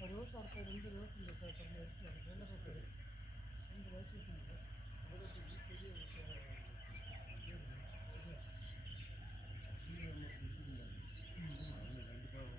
Rose அடுத்த 2 rose இந்த பிறந்த எடுத்து வெள்ளை ரோஸ் எடுத்து 2 ரோஸ் இருக்குது. பெரிய கண்டிப்பாக